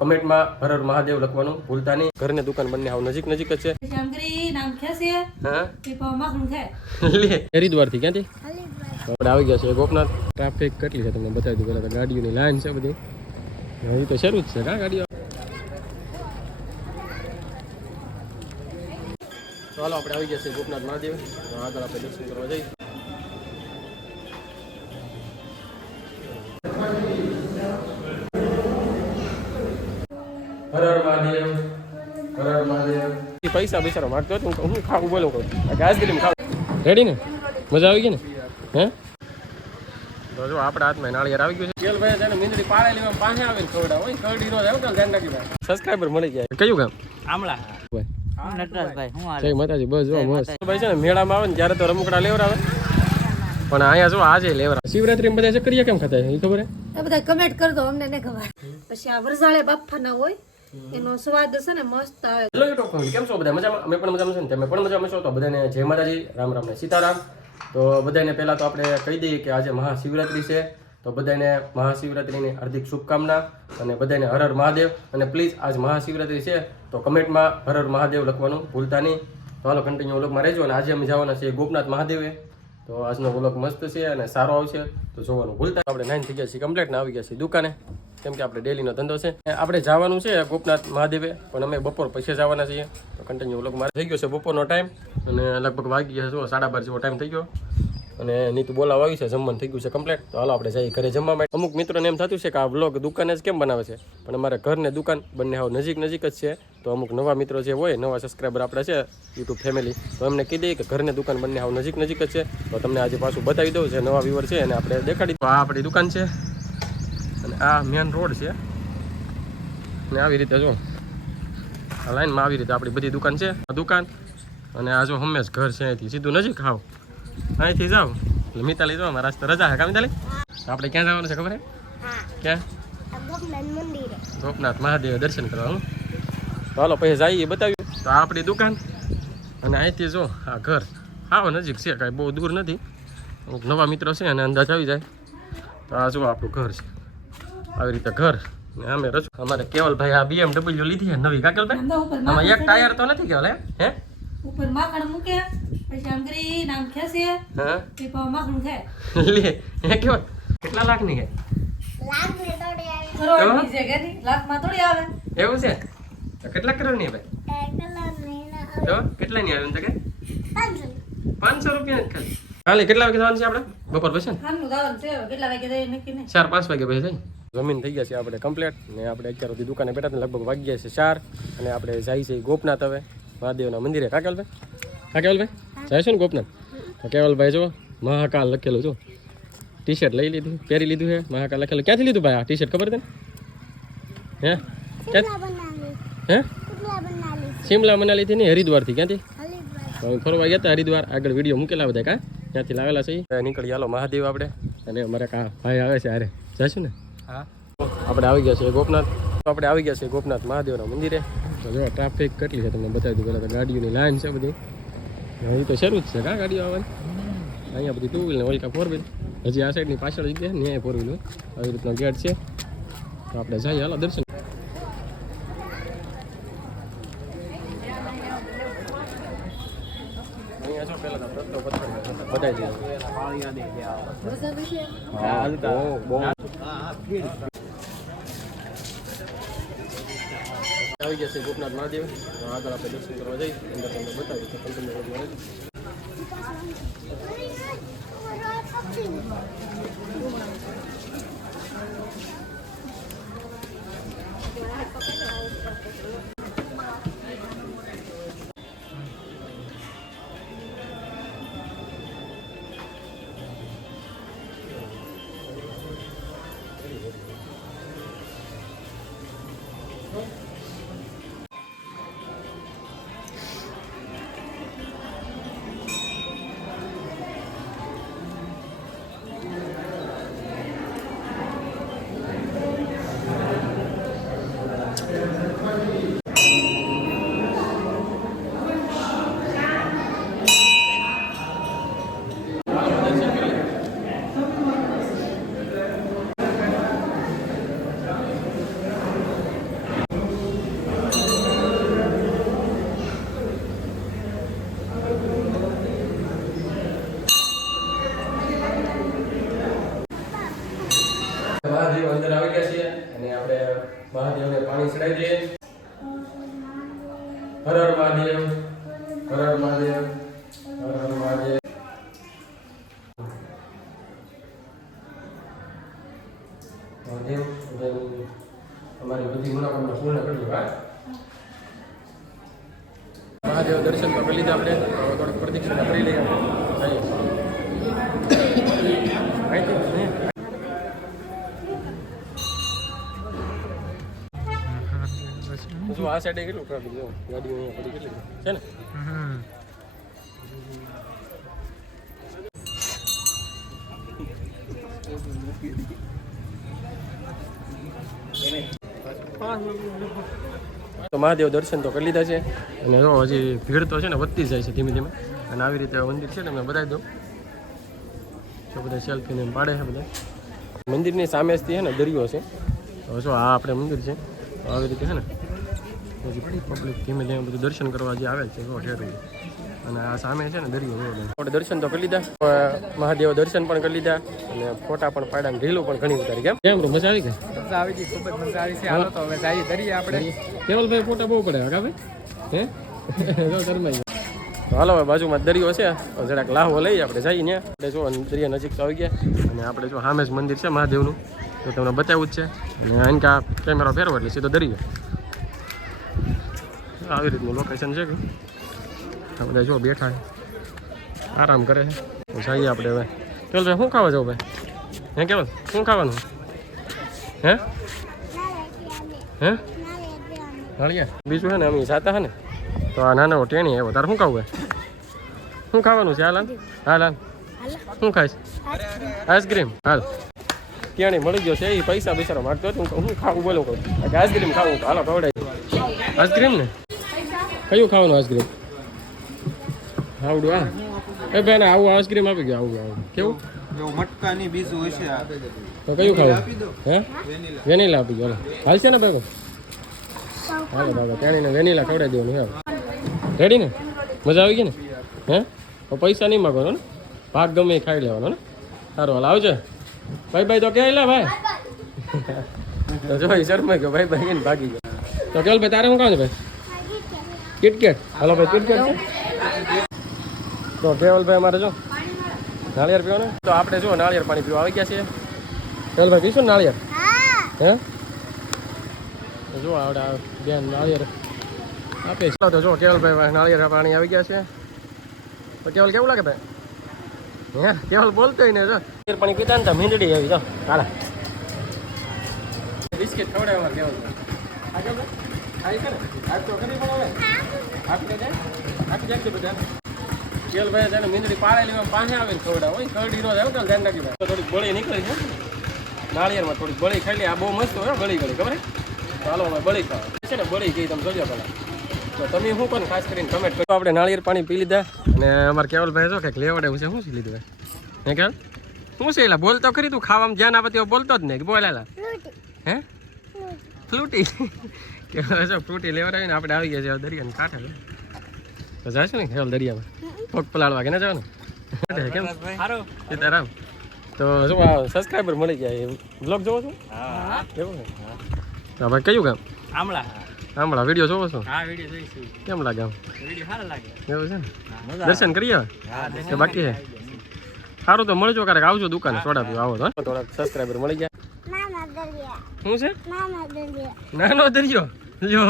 કમેન્ટમાં હર હર મહાદેવ લખવાનું ભૂલતા નહીં. ઘરને દુકાન બંને આવ નજીક નજીક જ છે. હરિદ્વારથી ક્યાંથી? આપણે આવી ગયા છે ગોપનાથ. ટ્રાફિક કેટલી છે તમને બતાવી દઉં પેલા તો ગાડીઓની લાઈન છે બધી. હવે તો શરૂ જ છે કા ગાડીઓ. ચાલો આપણે આવી ગયા છે ગોપનાથ મહાદેવ. આગળ આપણે દર્શન કરવા જઈએ એ પૈસા બિચારો માગતો હતો હું હું ખાવું બોલું કહું આઈસ્ક્રીમ ખાવું. રેડી ને? મજા આવી ગઈ ને? હે? તો જો આપણા હાથમાં નાળિયેર આવી ગયું છે. કેલ તેને મીંદડી પાળેલી માં પાસે આવીને ખવડાવ. હોય કરડી નો જાય ધ્યાન રાખી ભાઈ? સબસ્ક્રાઇબર મળી જાય કયું ગામ? આમળા. ભાઈ. નટરાજભાઈ હું જય માતાજી બસ જો મસ્ત. ભાઈ છે ને મેળામાં આવે ને ત્યારે તો રમકડા લેવડાવે પણ અહીંયા જો આજે લેવરા શિવરાત્રી બધા ચકરિયા કેમ ખાતા એ ખબર હે? બધા કમેન્ટ કરતો અમને નહીં ખબર. પછી આ વરસાળે બાફાના હોય એનો સ્વાદ છે ને મસ્ત આવે. હેલો યુટ્યુબ ફેમિલી કેમ છો બધા? મજામાં? અમે પણ મજામાં છે ને? તમે પણ મજામાં છો? તો બધાને જય માતાજી રામ રામ ને સીતારામ. તો બધાને પહેલા તો આપણે કહી દઈએ કે આજે મહાશિવરાત્રિ છે. તો બધાને મહાશિવરાત્રિની હાર્દિક શુભકામના અને બધાને હર હર મહાદેવ. અને પ્લીઝ આજ મહાશિવરાત્રી છે તો કમેન્ટમાં હર હર મહાદેવ લખવાનું ભૂલતા નહીં. તો હાલો કન્ટિન્યુ વ્લોગમાં રહેજો અને આજે અમે જવાના છીએ ગોપનાથ મહાદેવે. તો આજનો વ્લોગ મસ્ત છે અને સારો આવશે. તો જોવાનું ભૂલતા આપણે નાઇન થઈ ગયા છીએ કમ્પ્લેટ ને આવી ગયા છીએ દુકાને. કેમ કે આપણે ડેલીનો ધંધો છે. આપણે જવાનું છે ગોપનાથ મહાદેવે, પણ અમે બપોર પછી જવાના છીએ. તો કન્ટિન્યુ લોક મારે. થઈ ગયો છે બપોરનો ટાઈમ અને લગભગ વાગી ગયા છે સાડા બાર જેવો ટાઈમ થઈ ગયો. અને નીતુ બોલાવા આવી છે, જમવાનું થઈ ગયું છે કમ્પ્લેટ તો હાલો, આપણે જઈએ ઘરે જમવા માટે. અમુક મિત્રોને એમ થતું છે કે આ વ્લોગ દુકાને જ કેમ બનાવે છે? પણ અમારે ઘર દુકાન બંને હાવ નજીક નજીક જ છે. તો અમુક નવા મિત્રો જે હોય, નવા સબસ્ક્રાઈબર આપણા છે યુટ્યુબ ફેમિલી તો એમને કહી દઈએ કે ઘરને દુકાન બંને હાવ નજીક નજીક જ છે. તો તમને આજે પાછું બતાવી દઉં જે નવા વ્યુવર છે અને આપણે દેખાડી આ આપણી દુકાન છે. આ મેન રોડ છે. ને આવી રીતે જો આ લાઈનમાં આવી રીતે આપણી બધી દુકાન છે. આ દુકાન અને આ જો હંમેશ ઘર છે અહીંથી. સીધું નજીક ખાવ અહીંથી જાઓ. એટલે મિતાલી જો અમારા રસ્તે રજા કા મિતાલી? આપણે ક્યાં જવાનું છે ખબર ક્યાં? ગોપનાથ મહાદેવ દર્શન કરવાનું ચાલો પછી જઈએ બતાવ્યું તો આપણી દુકાન અને અહીંથી જો આ ઘર. આવો નજીક છે કાંઈ બહુ દૂર નથી. નવા મિત્રો છે અને અંદાજ આવી જાય. તો આ જો આપણું ઘર છે. આવી રીતે ઘર. ને અમે રજૂ અમારે કેવલભાઈ આ BMW લીધી છે નવી કાકલ ભાઈ આમાં એક ટાયર તો નથી કેવલ હે હે? ઉપર માખણ મૂકે પછી શામગીરી નામ ખેસે હા? તે પાવ માખણું ખાય. લે એ કેવલ કેટલા લાખની છે? કરોડની છે કે નહીં? લાખમાં થોડી આવે. એવું છે? તો કેટલા કરોડની ભાઈ? તો કેટલાની આવે એમ તો કે? પાંચસો રૂપિયા. જ ખાલી. ખાલી કેટલા વાગે જવાનું છે આપણે બપોર પછી ને? છે કેટલા વાગે જાય નક્કી નહીં. ચાર પાંચ વાગે પછી જાય જમીન થઈ ગયા છે આપણે કમ્પ્લેટ ને આપણે અત્યાર સુધી દુકાને બેઠા હતા લગભગ વાગી ગયા છે ચાર. અને આપણે જાય છે ગોપનાથ હવે. મહાદેવના મંદિરે. કા કેવલભાઈ? કા કેવલભાઈ? જાય છે ને ગોપનાથ? તો કેવલભાઈ જો મહાકાલ લખેલું જો. ટી શર્ટ લઈ લીધું પહેરી લીધું છે મહાકાલ લખેલું. ક્યાંથી લીધું ભાઈ આ ટી શર્ટ ખબર તને? હે? ક્યાં? હે? શિમલા મનાલીથી નહીં હરિદ્વારથી? ક્યાંથી? ફરવા ગયા હતા હરિદ્વાર. આગળ વીડિયો મૂકેલા બધા કા? ત્યાંથી લાવેલા છે. નીકળી હાલો મહાદેવ આપણે. અને અમારે કા ભાઈ આવે છે અરે જશું ને? હા આપણે આવી ગયા છીએ ગોપનાથ. આપણે આવી ગયા છીએ ગોપનાથ મહાદેવના મંદિરે. તો જો ટ્રાફિક કેટલી છે તમને બતાવી દઉં. પહેલાં તો ગાડીઓની લાઈન છે બધી. હવે તો શરૂ જ છે કા ગાડીઓ આવવાની? અહીંયા બધી ટુ વ્હીલ ને ઓલકા ફોર વ્હીલ હજી આ સાઈડની પાછળ જગ્યા ન્યાય ફોર વ્હીલ આવી રીતનો ગેટ છે. તો આપણે જઈએ, હાલો, દર્શન અહીંયા જો પહેલા તો રસ્તો પથ્થર બતાવી દઈએ હા બહુ બહુ આવી જશે ગોપનાથ મહાદેવ આગળ આપણે દર્શન કરવા જઈએ અંદર તમને બતાવીશ તમને મહાદેવને પાણી ચડાવી દઈએ. હર હર મહાદેવ, હર હર મહાદેવ, હર હર મહાદેવ. મહાદેવ અમારી બધી મનોકામના પૂર્ણ કરજો મહાદેવ દર્શન કરી લીધા આપણે. થોડીક પ્રદક્ષિણા કરી લઈએ. આ સાઈડે કેટલું ટ્રાફિક જો, ગાડીઓ પડી કેટલી છે? ને? તો મહાદેવ દર્શન તો કરી લીધા છે. અને જો, હજી ભીડ તો છે ને વધતી જાય છે ધીમે ધીમે. અને આવી રીતે મંદિર છે ને, મેં બતાવી દઉં. જો બધા સેલ્ફીને પાડે છે બધા. મંદિરની સામે જ છે ને દરિયો છે. તો જો, આ આપણે મંદિર છે. આવી રીતે છે ને. પછી પબ્લિક ધીમે ધીમે બધું દર્શન કરવા જે આવે છે અને આ સામે છે ને દરિયો જો આપણે દર્શન તો કરી લીધા. મહાદેવ દર્શન પણ કરી લીધા. અને ફોટા પણ પાડ્યા અને રીલો પણ ઘણી ઉતારી કેમ? કેમ મજા આવી ગઈ? મજા આવી ગઈ ખૂબ જ મજા આવી છે. હાલો તો હવે જઈએ દરિયે આપણે. કેવલભાઈ ફોટા બહુ પડે હા ભાઈ? હે? જો તો હાલો હવે બાજુમાં દરિયો છે. તો જરાક લાહવો લઈએ આપણે જઈએ ને આપણે જો દરિયા નજીક તો આવી ગયા. અને આપણે જો સામે જ મંદિર છે મહાદેવનું. તો તમને બતાવ્યું જ છે. અને અહીં કા કેમેરો ફેરવો એટલે સીધો દરિયો. આવી રીતનું લોકેશન છે કે? બધા જો બેઠા આરામ કરે છે. જઈએ આપણે હવે. કેવલ ભાઈ, શું ખાવા જાવ ભાઈ? હે કેવલ, શું ખાવાનું? હે? હે? નાળિયા બીજું છે ને અમે જાતા હે તો આ નાનો ટેણી આવ્યો. તારે શું શું ખાવાનું છે? હાલ હાલ. હાલ શું ખાઈશ? આઈસ્ક્રીમ. હાલ. ટેણી મળી ગયો છે? એ પૈસા બિચારો માગતો હતો. હું ખાવું બોલો કહું આઈસ્ક્રીમ ખાવું હાલો ખવડાવી આઈસ્ક્રીમ ને? કયું ખાવાનું આઈસ્ક્રીમ આવડું આ એ બેન આવું આઈસ્ક્રીમ આપી ગયો આવું આવું. કેવું? મટકાની બીજું હશે તો કયું ખાવું? હે? વેનીલા. આપી ગયો હાલ. છે ને ભેગો? હાલો દાદા તેણીને વેનીલા ખવડાવી દેવાનું હે રેડી ને? મજા આવી ગઈ ને? હે? તો પૈસા નહીં માગવાનો ને? ભાગ ગમે એ ખાઈ લેવાનો ને? સારું હાલ આવજો. ભાઈ ભાઈ તો ક્યાં લે ભાઈ? તો જો શરમાઈ ગયો ભાઈ ભાઈ ને ભાગી ગયો. તો કેવલ ભાઈ તારે શું છે ભાઈ? કિટકેટ. હાલો ભાઈ, કિટકેટ છે. તો કેવલભાઈ અમારે જો, નાળિયેર પીવાનું. તો આપણે જો નાળિયેર પાણી પીવા આવી ગયા છીએ. કેવલભાઈ પીશું ને નાળિયેર? હે? જો આવડે બેન નાળિયેર આપે છે. તો જો કેવલભાઈ નાળિયેર પાણી આવી ગયા છે. તો કેવલ કેવું લાગે ભાઈ? હે? કેવલ બોલતો ને જો. પાણી પીતા ને તો મીંડડી આવી, જો. હાલા. બિસ્કિટ ખવડાવવા કેવલ આ છે ને? આજ તો કરી પણ હવે આપી દે આપી દે બધા. કેલભાઈ છે ને મીંદડી પાળેલી પાસે આવીને ખવડાવે. હોય કરડી રોજ જાય ધ્યાન રાખી તો થોડીક બળી નીકળી છે. નાળિયેરમાં થોડીક બળી ખાઈ લે. આ બહુ મસ્ત હોય હો, બળી ગળી. ખબર ચાલો તો હવે બળી ખાવા. છે ને બળી ગઈ તમે જોજો પેલા તો તમે શું પણ ખાસ કરીને કમેન્ટ કરો? આપણે નાળિયેર પાણી પી લીધા અને અમારે કેવલભાઈ જો કંઈક લેવડે છે શું છે લીધું હે કેવલ શું છે એલા? બોલતો ખરી તું ખાવામાં ધ્યાન આપે તેવો બોલતો જ નહીં. બોલેલા? હે? ફ્લૂટી કે જો ફ્રૂટી લેવડાવીને આપણે આવી ગયા છે દરિયાને કાંઠે તો જાય ને હેલ દરિયામાં. પગ પલાળવા કે ના જવાનું? કેમ? સારું સીતારામ. તો શું આ સબસ્ક્રાઈબર મળી ગયા એ બ્લોગ જોવો છો? હા. એવું ને? તો ભાઈ કયું ગામ? આમળા. હમણાં વીડિયો જોવો છો? હા વીડિયો જોઈશું કેમ લાગે આમ? વીડિયો સારો લાગે. એવું છે ને? દર્શન કરીએ? હા કે બાકી છે? સારું તો મળજો ક્યારેક. આવજો દુકાને સોડા પીવા. આવો તો. થોડાક સબસ્ક્રાઈબર મળી ગયા. શું છે? નાનો દરિયો. જો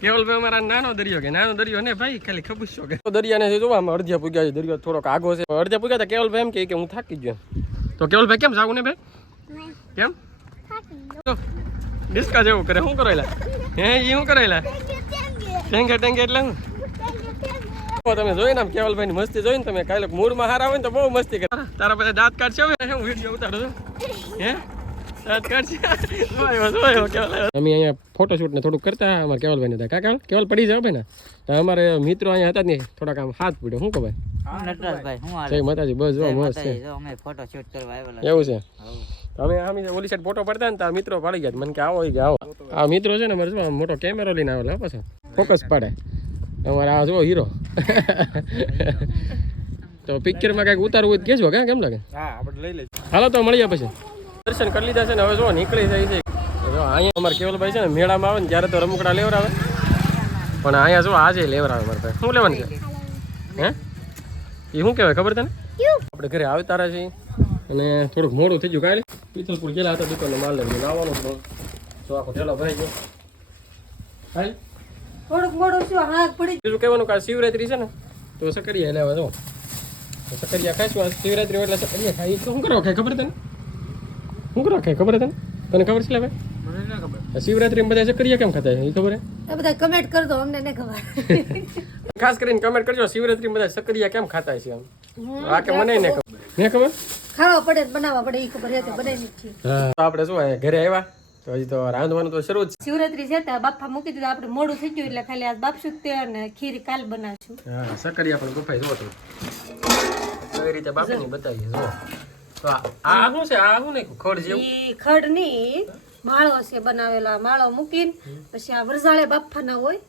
કેવલભાઈ અમારા નાનો દરિયો કે નાનો દરિયો ને ભાઈ ખાલી ખબુશો કે. દરિયાને જોવા આમાં અડધિયા પૂગ્યા છે દરિયો થોડોક આગો છે. અડધિયા પૂગ્યા હતા કેવલભાઈ એમ કે હું થાકી ગયો. તો કેવલભાઈ કેમ જાવું ને ભાઈ? કેમ? ડિસ્કા જેવું કરે શું કરેલા હે એ શું કરેલા ટેંગે ટેંગે એટલે હું તમે જોઈ ને કેવલભાઈ ની મસ્તી જોઈને તમે કાલે મૂળમાં હારા હોય ને તો બહુ મસ્તી કરે. તારા પાસે દાંત કાઢશે હું વીડિયો ઉતારું છું. હે? અમે અહીંયા ફોટોશૂટ ને થોડુંક કરતા અમારે કેવલભાઈ ને કાકા કેવલ પડી જાવ ભાઈ ને તો અમારે મિત્રો અહીંયા હતા જ નહીં થોડાક આમ હાથ પડ્યો. શું ખબર માતાજી બસ જો મસ્ત છે. એવું છે? અમે આમ ઓલી સાઈડ ફોટો પડતા ને તો આ મિત્રો પાડી ગયા મને કે આવો કે આવો. આ મિત્રો છે ને મારે જો આમ મોટો કેમેરો લઈને આવેલો પાછો. ફોકસ પાડે. અમારે આ જો હીરો તો પિક્ચરમાં કાંઈક ઉતારવું હોય તો કહેજો ક્યાં કેમ લાગે? હા આપણે લઈ લઈએ હાલો તો મળીએ પછી. દર્શન કરી લીધા છે ને હવે જો નીકળી જાય છે. જો અહીંયા અમારે કેવલભાઈ છે ને મેળામાં આવે ને ત્યારે તો રમકડા લેવડાવે પણ અહીંયા જો આજે લેવડાવે મારે ભાઈ શું લેવાનું છે? હે? એ શું કહેવાય? ખબર તને? આપણે ઘરે આવતા રહ્યા છીએ. અને થોડુંક મોડું થઈ ગયું કાલે. પિથલપુર ગયેલા હતા દુકાનનો માલ લઈને આવવાનું હતું. જો આખો ઠેલો ભરાઈ ગયો. હાલ. થોડુંક મોડું શું હાથ પડી બીજું કહેવાનું કે શિવરાત્રી છે ને તો સકરિયા લેવા જો સકરિયા ખાઈશું. શિવરાત્રી એટલે સકરિયા ખાઈ. શું કરો ખાઈ ખબર તને? શું ખાય ખબર તને? તને ખબર છે લે ભાઈ મને ના ખબર. આ શિવરાત્રીમાં બધા સકરિયા કેમ ખાતા એ ખબર હે? બધા કમેન્ટ કરજો અમને નહીં ખબર. ખાસ કરીને કમેન્ટ કરજો શિવરાત્રી બધા સકરિયા કેમ ખાતા છે આમ? આ કે મને ને ખબર. ને ખબર? ખાવા પડે બનાવવા પડે એ ખબર હતી બનાવી છે તો આપણે શું ઘરે આવ્યા? તો હજી તો રાંધવાનું તો શરૂ જ શિવરાત્રી છે ત્યાં બાપા મૂકી દીધું આપણે મોડું થઈ ગયું એટલે ખાલી આ બાપ જ તે અને ખીર કાલ બનાવશું. હા સકરિયા પણ બફાઈ જો તો. કઈ રીતે બાપની બતાવીએ જો. તો આ આ શું છે? આ શું નહીં ખડ જેવું? ઈ ખડની માળો છે બનાવેલા માળો મૂકીને પછી આ વરસાળે બાફાના હોય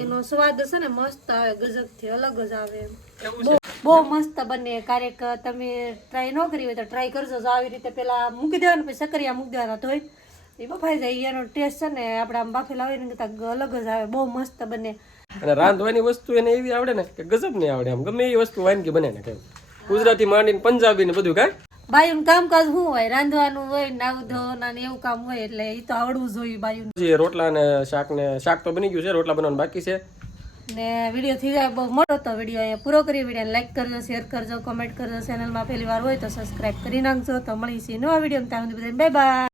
એનો સ્વાદ છે ને મસ્ત આવે ગજબથી અલગ જ આવે બહુ- બહુ મસ્ત બને. ક્યારેક તમે ટ્રાય ન કરી હોય તો ટ્રાય કરજો. જો આવી રીતે પેલા મૂકી દેવાનું પછી સકરિયા મૂકી દેવાના ધોઈ એ બફાઈ જાય. એનો ટેસ્ટ છે ને આપણે આમ બાફેલા હોય ને કરતા અલગ જ આવે. બહુ મસ્ત બને. અને રાંધવાની વસ્તુ એને એવી આવડે ને કે ગજબ નહીં આવડે આમ. ગમે એ વસ્તુ વાનગી બને ને કઈ. ગુજરાતી માંડીને પંજાબી ને બધું કાંઈ? બાયુનું કામકાજ શું હોય? રાંધવાનું હોય નાવું ધોવાના ને એવું કામ હોય એટલે એ તો આવડવું જોઈએ બાયુન. જે રોટલા ને શાક ને શાક તો બની ગયું છે રોટલા બનાવવાનું બાકી છે. ને વીડિયો થઈ જાય બહુ મોટો તો વીડિયો અહીંયા પૂરો કરી વીડિયો લાઈક કરજો શેર કરજો કોમેન્ટ કરજો. ચેનલમાં પહેલી વાર હોય તો સબસ્ક્રાઇબ કરી નાખજો. તો મળીશું નવા વીડિયો ત્યાં સુધી બાય બાય